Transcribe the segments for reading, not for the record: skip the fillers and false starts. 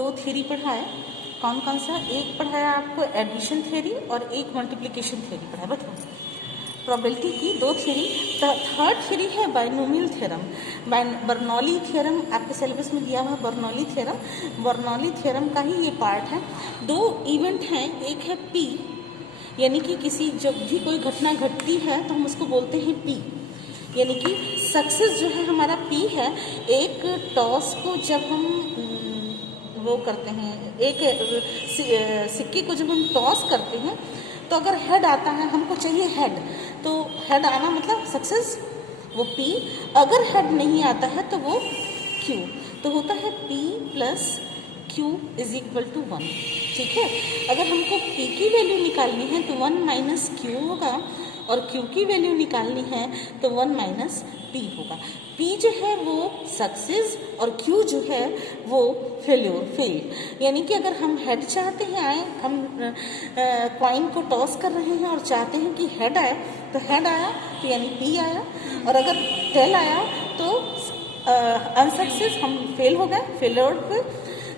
दो थ्योरी पढ़ा है। कौन कौन सा? एक पढ़ाया आपको एडिशन थ्योरी और एक मल्टीप्लिकेशन थ्योरी पढ़ा। बताओ, प्रोबेबिलिटी की दो थ्योरी। थर्ड थ्योरी है बाइनोमियल थ्योरम। बर्नौली थ्योरम आपके सिलेबस में दिया हुआ है। बर्नौली थ्योरम, बर्नौली थ्योरम का ही ये पार्ट है। दो इवेंट हैं, एक है पी, यानी कि किसी जब भी कोई घटना घटती है तो हम उसको बोलते हैं पी, यानी कि सक्सेस जो है हमारा पी है। एक टॉस को जब हम वो करते हैं, एक सिक्के को जब हम टॉस करते हैं तो अगर हेड आता है, हमको चाहिए हेड, तो हेड आना मतलब सक्सेस, वो पी। अगर हेड नहीं आता है तो वो क्यू, तो होता है P plus Q is equal to 1। ठीक है, अगर हमको पी की वैल्यू निकालनी है तो 1 माइनस क्यू होगा, और क्यू की वैल्यू निकालनी है तो 1 माइनस पी होगा। पी जो है वो सक्सेस और क्यू जो है वो फेल। यानी कि अगर हम हेड चाहते हैं, हम कॉइन को टॉस कर रहे हैं और चाहते हैं कि हेड आए, तो हेड आया तो यानी पी आया, और अगर टेल आया तो अनसक्सेस, हम फेल हो गए, फेलियर पे।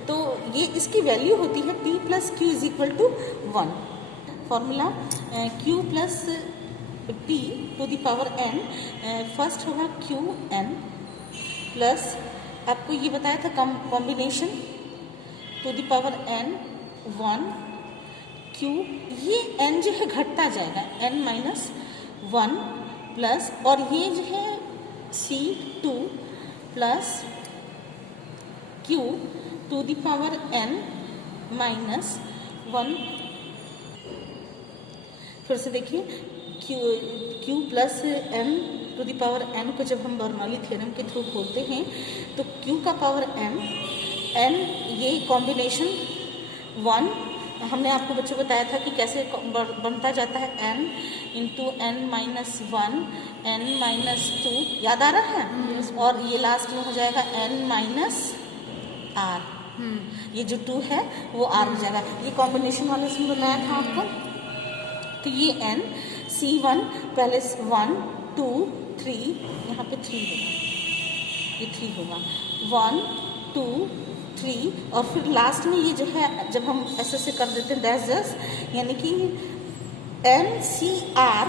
तो ये इसकी वैल्यू होती है P plus Q is equal to 1। Formula Q plus p to the power n, first होगा क्यू n प्लस, आपको ये बताया था combination to the power n 1 q, ये n जो है घटता जाएगा, n माइनस 1 प्लस, और ये जो है c2 plus q to the power n minus 1। फिर से देखिए, Q plus N to the power N को जब हम बर्नौली थ्योरम के थ्रू खोलते हैं तो क्यू का पावर एन, ये कॉम्बिनेशन 1, हमने आपको बच्चों बताया था कि कैसे बनता जाता है, N into N minus 1, N minus 2, याद आ रहा है? और ये लास्ट में हो जाएगा एन माइनस आर, ये जो 2 है वो आर हो जाएगा। ये कॉम्बिनेशन वाले इसमें बताया था आपको। तो ये एन C1 पहले 1 2 3, यहाँ पे 3 होगा, ये 3 होगा, 1 2 3, और फिर लास्ट में ये जो है जब हम ऐसे कर देते हैं डैश डैश, यानी कि NCR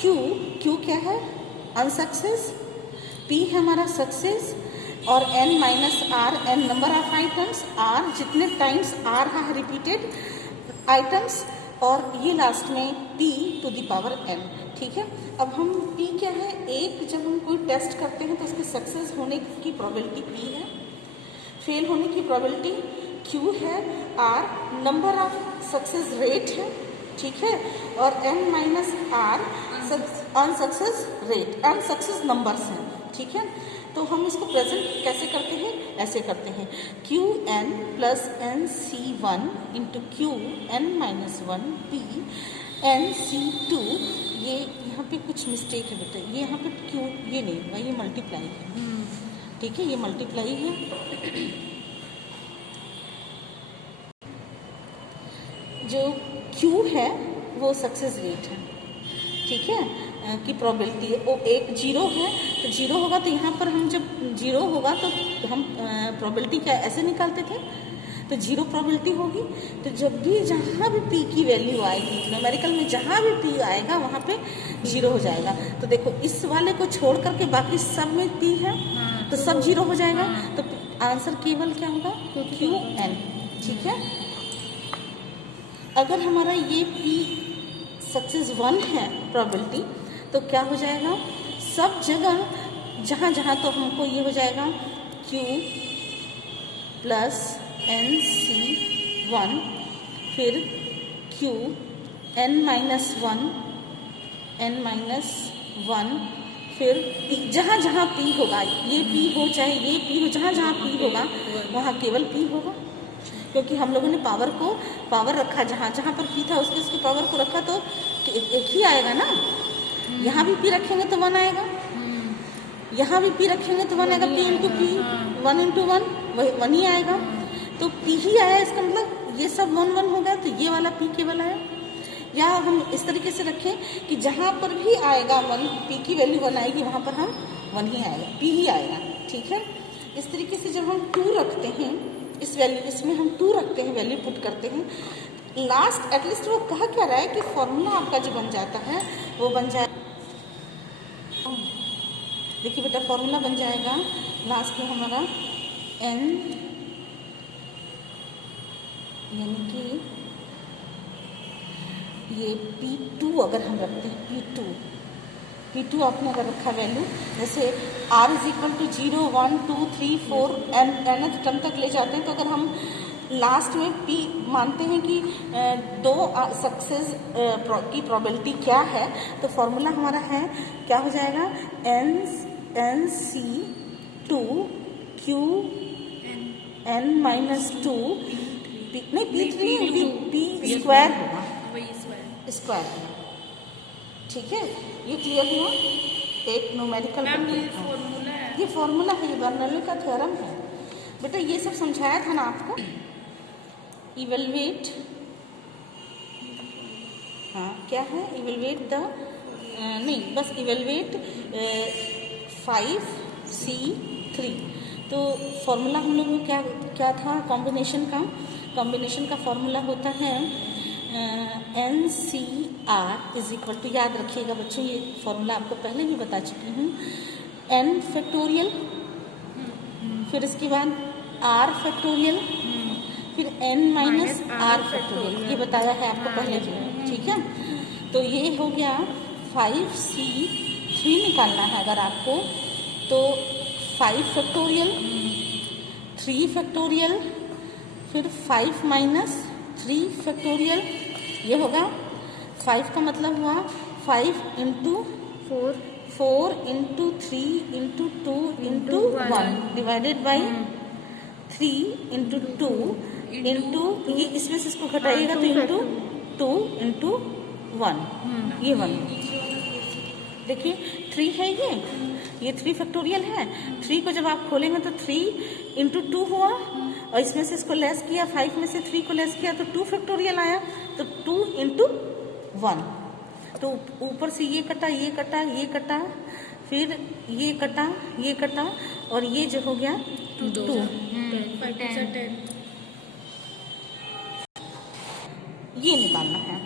क्यू क्या है? अनसक्सेस, P है हमारा सक्सेस, और N minus R, N number of items, R जितने टाइम्स R है रिपीटेड आइटम्स, और ये लास्ट में p to the power n। ठीक है, अब हम p क्या है, एक जब हम कोई टेस्ट करते हैं तो उसके सक्सेस होने की प्रोबेबिलिटी p है, फेल होने की प्रोबेबिलिटी q है, r number of success rate है, ठीक है, और n minus r unsuccess rate, unsuccess numbers हैं। ठीक है, तो हम इसको प्रेजेंट कैसे करते हैं? ऐसे करते हैं, Q N plus N C 1 into Q N minus 1 P N C 2। ये यहाँ पे कुछ मिस्टेक है बेटा, ये यहाँ पे क्यू ये नहीं होगा, ये मल्टीप्लाई है। ठीक है, ये मल्टीप्लाई है। जो क्यू है वो सक्सेस रेट है, ठीक है, की प्रोबेबिलिटी है। वो एक 0 है तो 0 होगा, तो यहाँ पर हम जब 0 होगा तो हम प्रोबेबिलिटी क्या ऐसे निकालते थे, तो 0 प्रोबेबिलिटी होगी। तो जब भी जहाँ भी p की वैल्यू आएगी न्यूमेरिकल में, जहाँ भी p आएगा वहाँ पे 0 हो जाएगा। तो देखो इस वाले को छोड़ करके बाकी सब में p है, तो सब 0 हो जाएगा, तो आंसर केवल क्या होगा? Q N. ठीक है, अगर हमारा ये p सक्सेस 1 है प्रोबेबिलिटी, तो क्या हो जाएगा? सब जगह जहाँ जहाँ तो हमको ये हो जाएगा Q प्लस NC1, फिर Q N माइनस 1, फिर P, जहाँ जहाँ P होगा, ये P हो चाहे ये P हो, जहाँ जहाँ P होगा वहाँ केवल P होगा, क्योंकि हम लोगों ने पावर रखा, जहाँ जहाँ पर P था उसके पावर को रखा, तो एक ही आएगा ना। यहाँ भी P रखेंगे तो 1 आएगा, यहाँ भी P रखेंगे तो 1 आएगा, P इंटू P, 1 इंटू 1 वही 1 ही आएगा, तो P ही आया, इसका मतलब ये सब 1 1 हो गया, तो ये वाला P केवल आया। या हम इस तरीके से रखें कि जहाँ पर भी आएगा 1, P की वैल्यू 1 आएगी, वहाँ पर हम 1 ही आएगा, P ही आएगा। ठीक है, इस तरीके से जब हम 2 रखते हैं इस वैल्यू, इसमें हम 2 रखते हैं, वैल्यू पुट करते हैं। लास्ट एटलीस्ट वो कहा क्या रहा है कि फॉर्मूला आपका जो बन जाता है वो बन जाए, देखिए बेटा फॉर्मूला बन जाएगा लास्ट में हमारा n, यानी कि ये P2 अगर हम रखते हैं, P2 आपने अगर रखा वैल्यू, जैसे R is equal to 0 1 2 3 4 nth term तक ले जाते हैं, तो अगर हम लास्ट में P मानते हैं कि 2 सक्सेस की प्रोबेबिलिटी क्या है, तो फॉर्मूला हमारा है क्या हो जाएगा, NC2 Q n माइनस 2 नहीं P स्क्वायर होगा, स्क्वायर होगा। ठीक है, ये क्लियर हुआ। एक न्यूमेरिकल ये फॉर्मूला है, ये बर्नौली का थ्योरम है बेटा, ये सब समझाया था ना आपको। इवेलुएट, हाँ क्या है, इवेलुएट द नहीं बस इवेलुएट 5C3। तो फॉर्मूला हम लोग क्या क्या था, कॉम्बिनेशन का फॉर्मूला होता है NCR इज इक्वल टू, याद रखिएगा बच्चों ये फॉर्मूला आपको पहले भी बता चुकी हूँ, n फैक्टोरियल, फिर इसके बाद r फैक्टोरियल, फिर n माइनस r फैक्टोरियल, ये बताया है आपको पहले भी। ठीक है, तो ये हो गया 5C3 निकालना है अगर आपको, तो 5 फैक्टोरियल, 3 फैक्टोरियल, फिर 5 माइनस 3 फैक्टोरियल, ये होगा 5 का मतलब हुआ 5 into 4 into 3 into 2 into 1 divided by 3 into 2 into, ये इसमें से इसको घटाइएगा तो इंटू 2 इंटू 1, ये 1। देखिए 3 है, ये 3 फैक्टोरियल है। 3 को जब आप खोलेंगे तो 3 इंटू 2 हुआ, और इसमें से इसको लेस किया, 5 में से 3 को लेस किया तो 2 फैक्टोरियल आया, तो 2 इंटू 1। तो ऊपर से ये कटा, ये कटा, ये कटा, फिर ये कटा, ये कटा, और ये जो हो गया 2। ये निकालना है,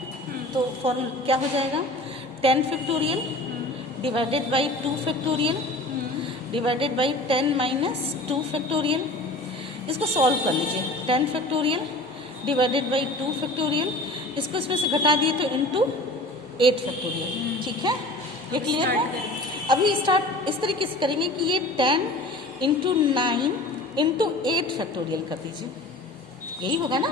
तो फॉर्म क्या हो जाएगा, 10 factorial divided by 2 factorial divided by 10 minus 2 factorial. इसको सॉल्व कर लीजिए, 10 फैक्टोरियल डिवाइडेड बाई 2 फैक्टोरियल, इसको इसमें से घटा दिए तो इंटू 8 फैक्टोरियल। ठीक है, ये क्लियर है। अभी स्टार्ट इस तरीके से करेंगे कि ये 10 इंटू 9 इंटू 8 फैक्टोरियल कर दीजिए, यही होगा ना।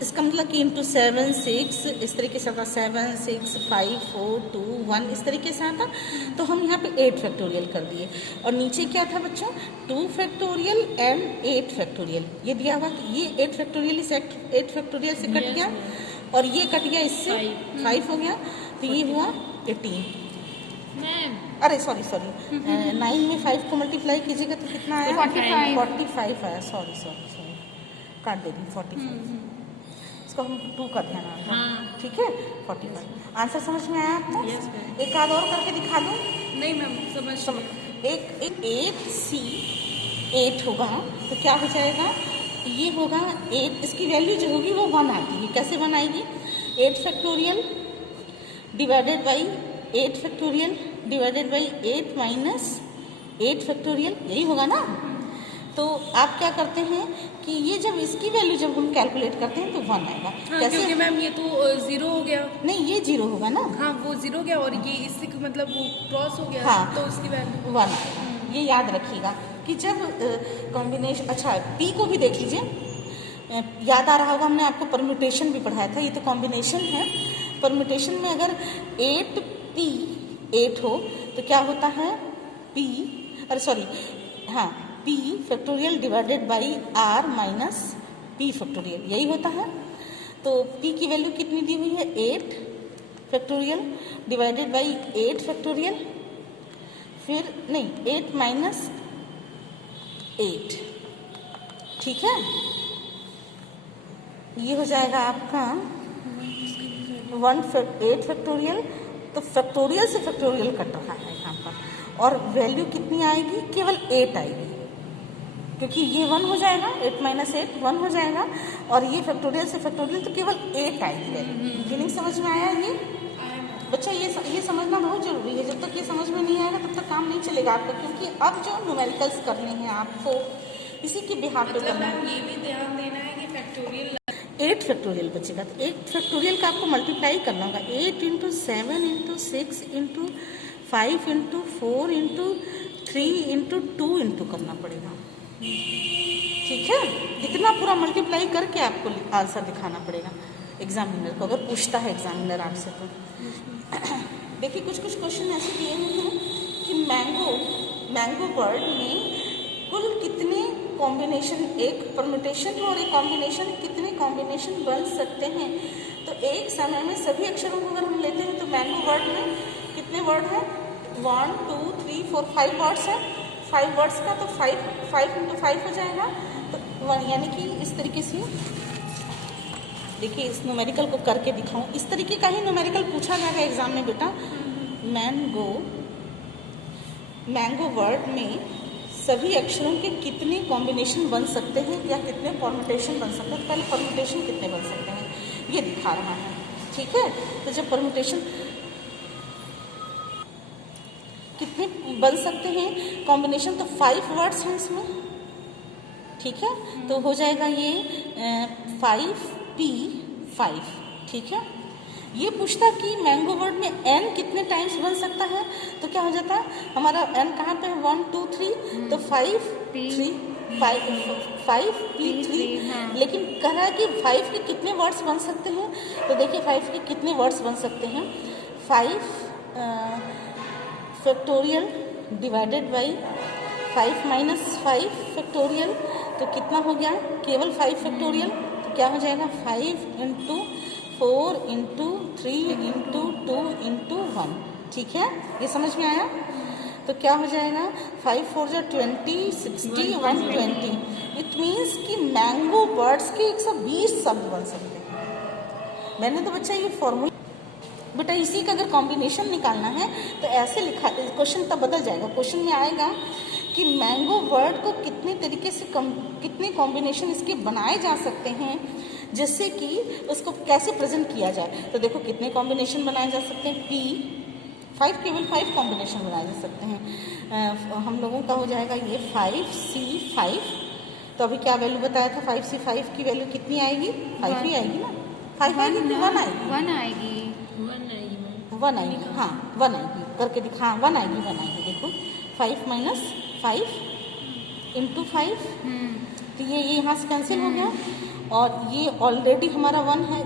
इसका मतलब कि इंटू 7 6 इस तरीके से आता, 7 6 5 4 2 1 इस तरीके से आता, तो हम यहाँ पे 8 फैक्टोरियल कर दिए। और नीचे क्या था बच्चों, 2 फैक्टोरियल एंड 8 फैक्टोरियल, ये दिया हुआ कि ये 8 फैक्टोरियल इस 8 फैक्टोरियल से कट गया, और ये कट गया इससे 5 हो गया, तो ये हुआ 18। अरे सॉरी 9 में 5 को मल्टीप्लाई कीजिएगा तो कितना आया, 45 आया। सॉरी काट दे दी 45, इसको हम 2 का ध्यान आता है। ठीक है, 45 आंसर समझ में आया आपको? एक आध और करके दिखा दूं? नहीं मैम समझ एक 8C 8 होगा तो क्या हो जाएगा, ये होगा 8, इसकी वैल्यू जो होगी वो 1 आती है। कैसे 1 आएगी, 8 factorial divided by 8 factorial divided by 8 minus 8 factorial, यही होगा ना। तो आप क्या करते हैं कि ये जब इसकी वैल्यू जब हम कैलकुलेट करते हैं तो 1 आएगा। हाँ, कैसे? क्योंकि मैम ये तो 0 हो गया। नहीं, ये 0 होगा ना। हाँ, वो 0 हो गया और ये इससे मतलब वो क्रॉस हो गया। हाँ, तो उसकी वैल्यू 1 आएगा। ये याद रखिएगा कि जब कॉम्बिनेशन, अच्छा पी को भी देख लीजिए, याद आ रहा होगा हमने आपको परम्यूटेशन भी पढ़ाया था, ये तो कॉम्बिनेशन है। परम्यूटेशन में अगर 8P 8 हो तो क्या होता है, P factorial divided by R minus P factorial, यही होता है। तो P की वैल्यू कितनी दी हुई है, 8 फैक्टोरियल डिवाइडेड बाई 8 फैक्टोरियल, फिर नहीं 8 माइनस 8। ठीक है, ये हो जाएगा आपका 8 फैक्टोरियल। तो फैक्टोरियल से फैक्टोरियल कट रहा है यहाँ पर, और वैल्यू कितनी आएगी, केवल 8 आएगी। क्योंकि ये 1 हो जाएगा, 8 - 8 1 हो जाएगा, और ये फैक्टोरियल से फैक्टोरियल तो केवल 8 आएगी वैल्यू। बिगिनिंग समझ में आया ये बच्चा? ये समझना बहुत जरूरी है। जब तक ये समझ में नहीं आएगा तब तक काम नहीं चलेगा आपका, क्योंकि अब जो न्यूमेरिकल्स करने हैं आपको इसी के बिहाफ पे मतलब करना है। मैम ये भी ध्यान देना है कि फैक्टोरियल 8 फैक्टोरियल बचेगा, तो 8 फैक्टोरियल का आपको मल्टीप्लाई करना होगा। 8 × 7 × 6 × 5 × 4 × 3 × 2 करना पड़ेगा। ठीक है, इतना पूरा मल्टीप्लाई करके आपको आंसर दिखाना पड़ेगा एग्जामिनर को, अगर पूछता है एग्जामिनर आपसे तो। देखिए कुछ क्वेश्चन ऐसे दिए हुए हैं कि मैंगो वर्ड में कुल कितने कॉम्बिनेशन, एक परम्यूटेशन और एक कॉम्बिनेशन, कितने कॉम्बिनेशन बन सकते हैं। तो एक समय में सभी अक्षरों को अगर हम लेते हैं तो मैंगो वर्ड में कितने वर्ड हैं? 1 2 3 4 5 वर्ड्स हैं। 5 वर्ड्स का तो 5 × 5 हो जाएगा, तो 1, यानी कि इस तरीके से देखिए, इस न्यूमेरिकल को करके दिखाऊं, इस तरीके का ही न्यूमेरिकल पूछा जाएगा एग्जाम में बेटा। मैंगो वर्ड में सभी अक्षरों के कितने कॉम्बिनेशन बन सकते हैं या कितने परम्यूटेशन बन सकते हैं। तो पहले परम्यूटेशन कितने बन सकते हैं ये दिखा रहा है। ठीक है, तो जब परम्यूटेशन कितने बन सकते हैं कॉम्बिनेशन, तो 5 वर्ड्स हैं इसमें। ठीक है, तो हो जाएगा ये 5P5। ठीक है, ये पूछता कि मैंगो वर्ड में n कितने टाइम्स बन सकता है, तो क्या हो जाता है हमारा n कहाँ पे है? 1 2 3, तो 5P3। लेकिन कह रहा है कि 5 के कितने वर्ड्स बन सकते हैं, तो देखिए 5 के कितने वर्ड्स बन सकते हैं। 5 फैक्टोरियल डिवाइडेड बाई 5 - 5 फैक्टोरियल, तो कितना हो गया? केवल 5 फैक्टोरियल, तो क्या हो जाएगा? 5 × 4 × 3 × 2 × 1। ठीक है, ये समझ में आया? तो क्या हो जाएगा? 5 4 × 20 60 120। इट मीन्स कि मैंगो वर्ड्स के 120 शब्द बन सकते हैं। मैंने तो बच्चा ये फॉर्मूला बेटा, इसी का अगर कॉम्बिनेशन निकालना है तो ऐसे लिखा, क्वेश्चन तब बदल जाएगा। क्वेश्चन में आएगा कि मैंगो वर्ड को कितने तरीके से कितने कॉम्बिनेशन इसके बनाए जा सकते हैं, जिससे कि उसको कैसे प्रेजेंट किया जाए। तो देखो कितने कॉम्बिनेशन बनाए जा सकते हैं। P5 केवल 5 कॉम्बिनेशन बनाए जा सकते हैं। हम लोगों का हो जाएगा ये 5C5। तो अभी क्या वैल्यू बताया था? 5C5 की वैल्यू कितनी आएगी? 5 ही आएगी ना? 5 आएगी कि 1 आएगी? 1 आएगी। 1 आएगी, हाँ 1 आएगी, करके दिखा। 1 आएगी, 1 आएगी। देखो 5 - 5 × 5, तो ये यहाँ से कैंसिल हो गया, और ये ऑलरेडी हमारा 1 है।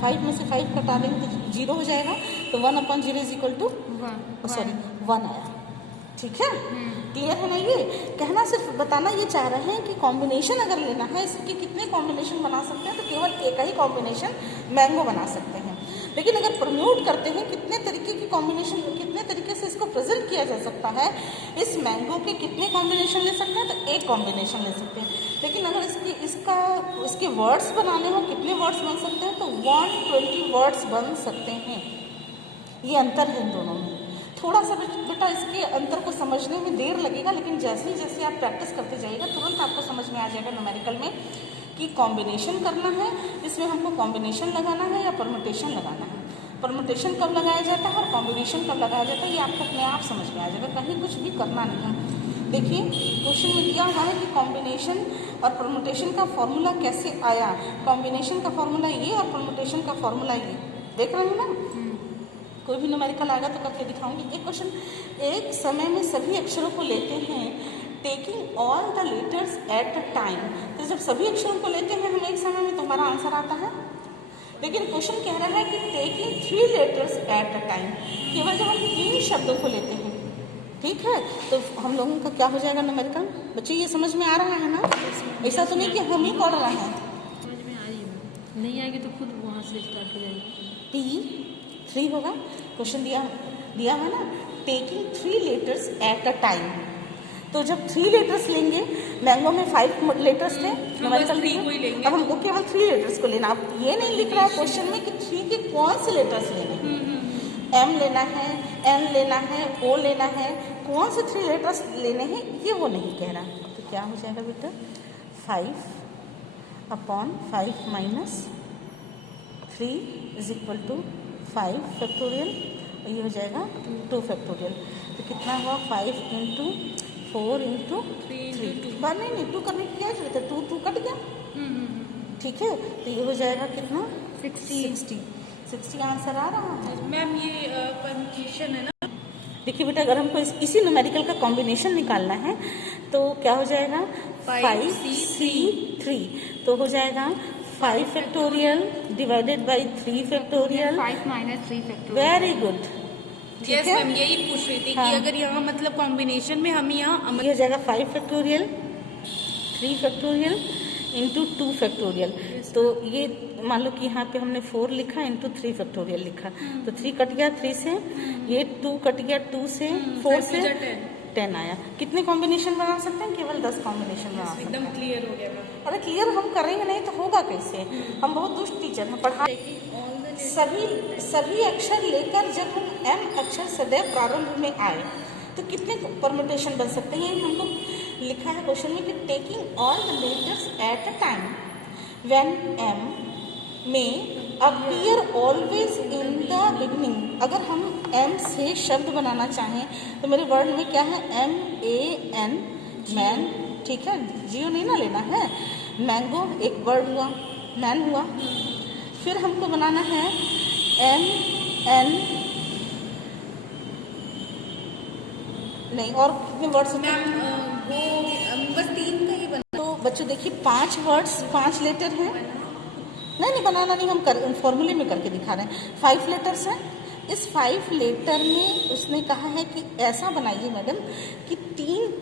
5 में से 5 कटा देंगे तो 0 हो जाएगा, तो 1/0 = 1 आया। ठीक है, क्लियर है ना? ये कहना, सिर्फ बताना ये चाह रहे हैं कि कॉम्बिनेशन अगर लेना है, इसके कितने कॉम्बिनेशन बना सकते हैं, तो केवल एक ही कॉम्बिनेशन मैंगो बना सकते हैं। लेकिन अगर प्रमोट करते हैं कितने तरीके की कॉम्बिनेशन, कितने तरीके से इसको प्रेजेंट किया जा सकता है, इस मैंगो के कितने कॉम्बिनेशन ले सकते हैं, तो एक कॉम्बिनेशन ले सकते हैं। लेकिन अगर इसके वर्ड्स बनाने हो, कितने वर्ड्स बन सकते हैं, तो 120 वर्ड्स बन सकते हैं। ये अंतर है इन दोनों में। थोड़ा सा बेटा इसके अंतर को समझने में देर लगेगा, लेकिन जैसे जैसे आप प्रैक्टिस करते जाइएगा तुरंत आपको समझ में आ जाएगा न्यूमेरिकल में कि कॉम्बिनेशन करना है, इसमें हमको कॉम्बिनेशन लगाना है या परम्यूटेशन लगाना है। परम्यूटेशन कब लगाया जाता है और कॉम्बिनेशन कब लगाया जाता है, ये आपको अपने आप समझ में आ जाएगा, कहीं कुछ भी करना नहीं है। देखिए क्वेश्चन में दिया हुआ है कि कॉम्बिनेशन और परम्यूटेशन का फॉर्मूला कैसे आया। कॉम्बिनेशन का फॉर्मूला ये और परम्यूटेशन का फॉर्मूला ये, देख रहे हैं ना? कोई भी न्यूमेरिकल आएगा तो करके दिखाऊंगी। एक क्वेश्चन, एक समय में सभी अक्षरों को लेते हैं taking all the letters at a time. तो जब सभी अक्षरों को लेते हैं हम एक समय में तो हमारा आंसर आता है। लेकिन क्वेश्चन कह रहा है कि taking 3 letters at a time, केवल जब हम 3 शब्दों को लेते हैं, ठीक है, तो हम लोगों का क्या हो जाएगा न्यूमेरिकल। बच्चे ये समझ में आ रहा है ना? ऐसा तो नहीं कि हम ही पढ़ रहे हैं। समझ में आ रही है, नहीं आएगी तो खुद वहाँ से स्टार्ट हो जाएगी। P3 होगा। क्वेश्चन दिया है ना, taking 3 letters at a time. तो जब 3 लेटर्स लेंगे, मैंगो में 5 लेटर्स थे, न्यूमेरिकल अब हमको केवल 3 लेटर्स को लेना। अब ये नहीं लिख रहा है क्वेश्चन में कि 3 के कौन से लेटर्स लेने, M लेना है, N लेना है, O लेना है, कौन से 3 लेटर्स लेने हैं, ये वो नहीं कह रहा। तो तो क्या हो जाएगा बेटा 5/5 minus 3 is equal to 5 factorial, और ये हो जाएगा 2 फैक्टोरियल। तो कितना हुआ 5 इंटू 4 इंटू 3। बार नहीं 2 करने की क्या जरूरत है, 2 कट गया, ठीक है। तो ये हो जाएगा कितना 60 आंसर आ रहा है। मैम ये परम्यूटेशन है ना। देखिए बेटा, अगर हमको इसी न्यूमेरिकल का कॉम्बिनेशन निकालना है तो क्या हो जाएगा 5C3, तो हो जाएगा 5 factorial divided by 3 factorial 5 minus 3 factorial. Very good. Yes ma'am, यही पूछ रही थी कि अगर यहाँ मतलब कॉम्बिनेशन में हम यहाँ ये हो जाएगा 5 फैक्टोरियल 3 फैक्टोरियल इंटू 2 फैक्टोरियल। तो ये मान लो कि यहाँ पे हमने 4 लिखा इंटू 3 फैक्टोरियल लिखा, तो 3 कट गया 3 से, ये 2 कट गया 2 से, 4 से 10 आया। कितने कॉम्बिनेशन बना सकते हैं? केवल 10 कॉम्बिनेशन बना सकते हैं। एकदम क्लियर हो गया मैम। अरे क्लियर हम करेंगे नहीं तो होगा कैसे? हम बहुत दुष्ट टीचर हैं। पढ़ा सभी अक्षर लेकर जब हम एम अक्षर सदैव प्रारंभ में आए तो कितने परम्यूटेशन बन सकते हैं? हमको लिखा है क्वेश्चन में कि taking all the letters at a time when M में appear always in the beginning. अगर हम एम से शब्द बनाना चाहें तो मेरे वर्ड में क्या है MAN मैन, ठीक है, जियो नहीं ना लेना है। मैंगो एक वर्ड हुआ, मैन हुआ। फिर हमको बनाना है MN, नहीं और कितने वर्ड्स होते हैं? वो बस 3 का ही बना। तो बच्चों देखिए 5 वर्ड्स 5 लेटर हैं। नहीं बनाना नहीं, हम फॉर्मूले में करके दिखा रहे हैं। 5 लेटर्स हैं। इस 5 लेटर में उसने कहा है कि ऐसा बनाइए मैडम कि 3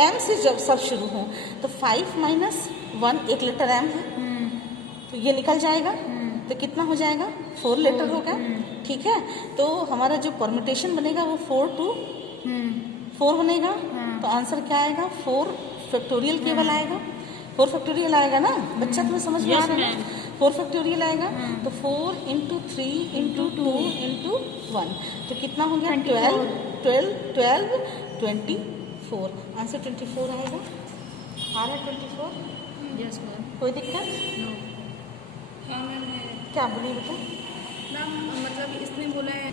एम से जब सब शुरू हो तो 5 माइनस 1 एक लेटर एम है, तो ये निकल जाएगा। तो कितना हो जाएगा 4 लेटर हो गया, ठीक है। तो हमारा जो परम्यूटेशन बनेगा वो 4 to 4 बनेगा। तो आंसर क्या आएगा 4 फैक्टोरियल केवल आएगा। 4 फैक्टोरियल आएगा ना बच्चा, तुम्हें समझ में आ रहा है? 4 फैक्टोरियल आएगा। तो 4 इंटू 3 इंटू 2 इंटू 1, तो कितना हो गया 12 24। आंसर 24 आएगा। आ रहा है 24? Yes ma'am. कोई दिक्कत? नो। हाँ मैम है। क्या बोली बेटा? मैम मतलब इसने बोला है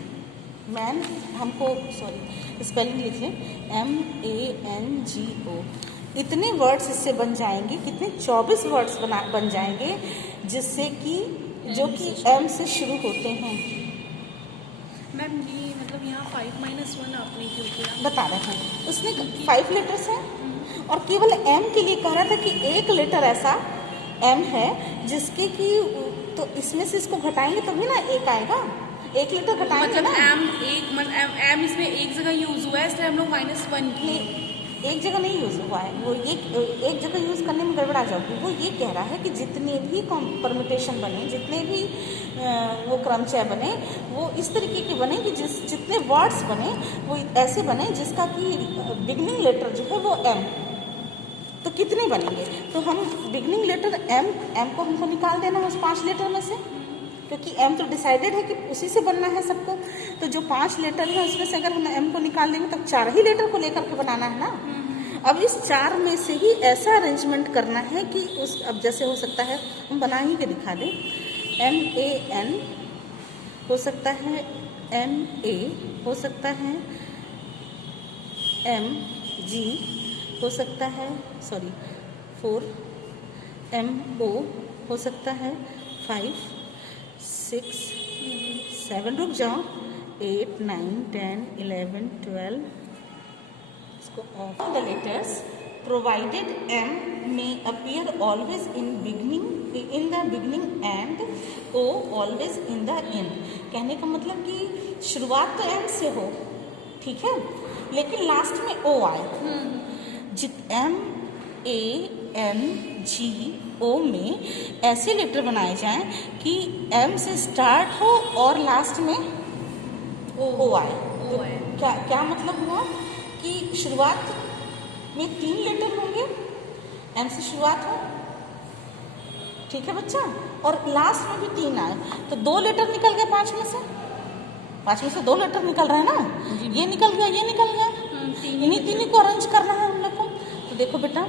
मैन, हमको सॉरी स्पेलिंग लिख लें MANGO। इतने वर्ड्स इससे बन जाएंगे, कितने 24 वर्ड्स बन जाएंगे जिससे कि जो कि M से शुरू होते हैं। मैम ये मतलब यहाँ 5 माइनस 1 आपने क्यों किया? बता रहे हैं, उसने 5 लेटर्स हैं और केवल M के लिए कह रहा था कि एक लेटर ऐसा M है जिसके कि, तो इसमें से इसको घटाएंगे तभी ना एक आएगा। एक लेटर घटाएंगे ना। एम इसमें एक जगह यूज हुआ है, इसलिए हम लोग -1 किए। एक जगह नहीं यूज हुआ है वो, एक जगह यूज करने में गड़बड़ा जाओगी। वो ये कह रहा है कि जितने भी परम्यूटेशन बने, जितने भी वो क्रमचय बने, वो इस तरीके के बने कि जितने वर्ड्स बने वो ऐसे बने जिसका कि बिगनिंग लेटर जो है वो M। तो कितने बनेंगे? तो हम बिगनिंग लेटर M को हमको निकाल देना उस 5 लेटर में से, क्योंकि M तो डिसाइडेड है कि उसी से बनना है सबको। तो जो 5 लेटर है उसमें से अगर हम M को निकाल देंगे तो 4 ही लेटर को लेकर के बनाना है ना। अब इस 4 में से ही ऐसा अरेंजमेंट करना है कि उस, अब जैसे हो सकता है हम बना ही के दिखा दें, MAN हो सकता है, MA हो सकता है, MG हो सकता है, सॉरी 4, MO हो सकता है, 5 6 7, रुक जाओ, 8 9 10 11 12। इसको of the letters provided M may appear always in the beginning and O always in the end। कहने का मतलब कि शुरुआत तो M से हो, ठीक है, लेकिन लास्ट में O आए। MANGO में ऐसे लेटर बनाए जाएं कि M से स्टार्ट हो और लास्ट में O आए। तो क्या मतलब हुआ कि शुरुआत में 3 लेटर होंगे, M से शुरुआत हो, ठीक है बच्चा, और लास्ट में भी 3 आए, तो 2 लेटर निकल गए 5 में से 2 लेटर निकल रहे हैं ना। ये निकल गया, ये निकल गया, इन्हीं 3 को अरेंज करना है हम लोग को। तो देखो बेटा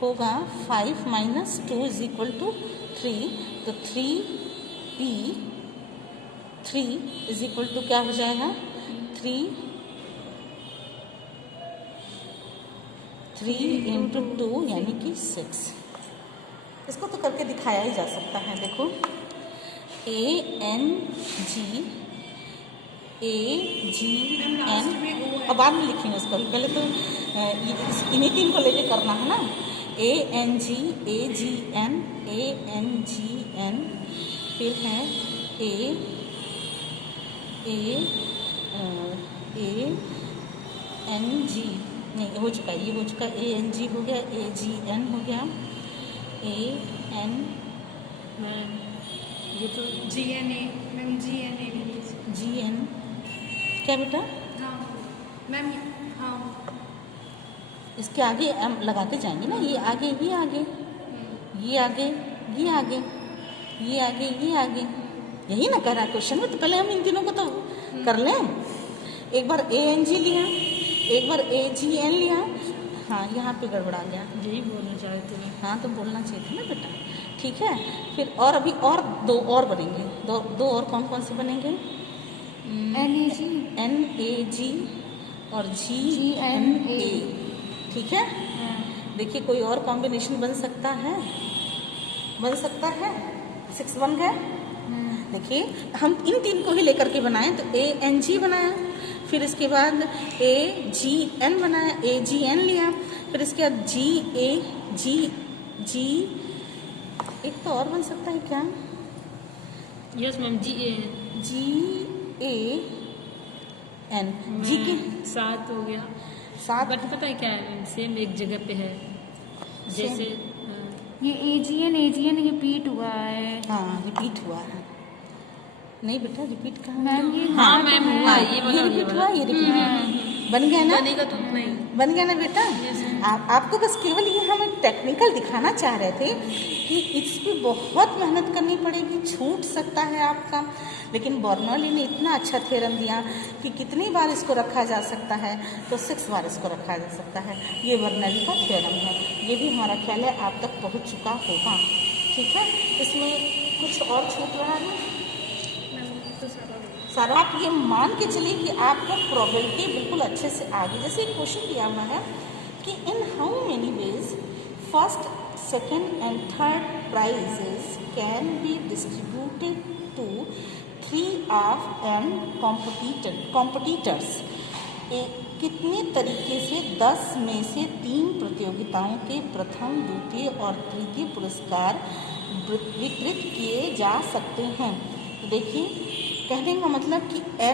होगा 5 - 2 = 3, तो 3 = क्या हो जाएगा 3 × 2 यानी कि 6। इसको तो करके दिखाया ही जा सकता है। देखो ANGN, अब बाद में लिखेंगे उसको, पहले तो इन्हीं तीन को लेके करना है ना। ANGN, फिर है ANG, नहीं हो चुका, ये हो चुका, ANG हो गया, AGN हो गया, AN, ये तो GNA मैम, GNA GN क्या बेटा, हाँ मैम, हाँ इसके आगे हम लगाते जाएंगे ना, ये आगे, ये आगे, ये आगे, ये आगे, ये आगे, ये आगे, यही ना कह रहा क्वेश्चन में। तो पहले हम इन तीनों को तो कर लें। एक बार ANG लिया, एक बार AGN लिया, हाँ यहाँ पे गड़बड़ा गया। यही बोलना चाहते थे। हाँ तो बोलना चाहिए था ना बेटा, ठीक है। फिर और अभी और दो और बनेंगे, दो और कौन कौन से बनेंगे, NAG और GNA, ठीक है। देखिए कोई और कॉम्बिनेशन बन सकता है, 6 बन गए। देखिए हम इन तीन को ही लेकर के बनाए, तो ANG बनाया, फिर इसके बाद AGN बनाया, AGN लिया, फिर इसके बाद G, एक तो और बन सकता है क्या, यस मैम, GAN G के 7 हो गया। 7, बट पता है क्या है, सेम एक जगह पे है, जैसे ये AGN रिपीट हुआ है। हाँ रिपीट हुआ है, नहीं बेटा रिपीट कहाँ मैम ये हाँ मैम हुआ, ये वाला, ये रिपीट हुआ, ये रिपीट हुआ, बन गया ना, बनेगा तो नहीं। बन गया ना बेटा। आपको बस केवल ये हम एक टेक्निकल दिखाना चाह रहे थे कि इस पे बहुत मेहनत करनी पड़ेगी, छूट सकता है आपका, लेकिन बर्नौली ने इतना अच्छा थ्योरम दिया कि कितनी बार इसको रखा जा सकता है, तो 6 बार इसको रखा जा सकता है। ये बर्नौली का थ्योरम है, ये भी हमारा ख्याल है आप तक पहुँच चुका होगा, ठीक है। इसमें कुछ और छूट रहा है सारा, आप ये मान के चलिए कि आपको प्रोबेबिलिटी बिल्कुल अच्छे से आ गई। जैसे एक क्वेश्चन दिया हुआ है कि in how many ways first, second and third prizes can be distributed to 3 of n competitors, कितने तरीके से 10 में से 3 प्रतियोगिताओं के प्रथम, द्वितीय और तृतीय पुरस्कार वितरित किए जा सकते हैं। देखिए कहने का मतलब कि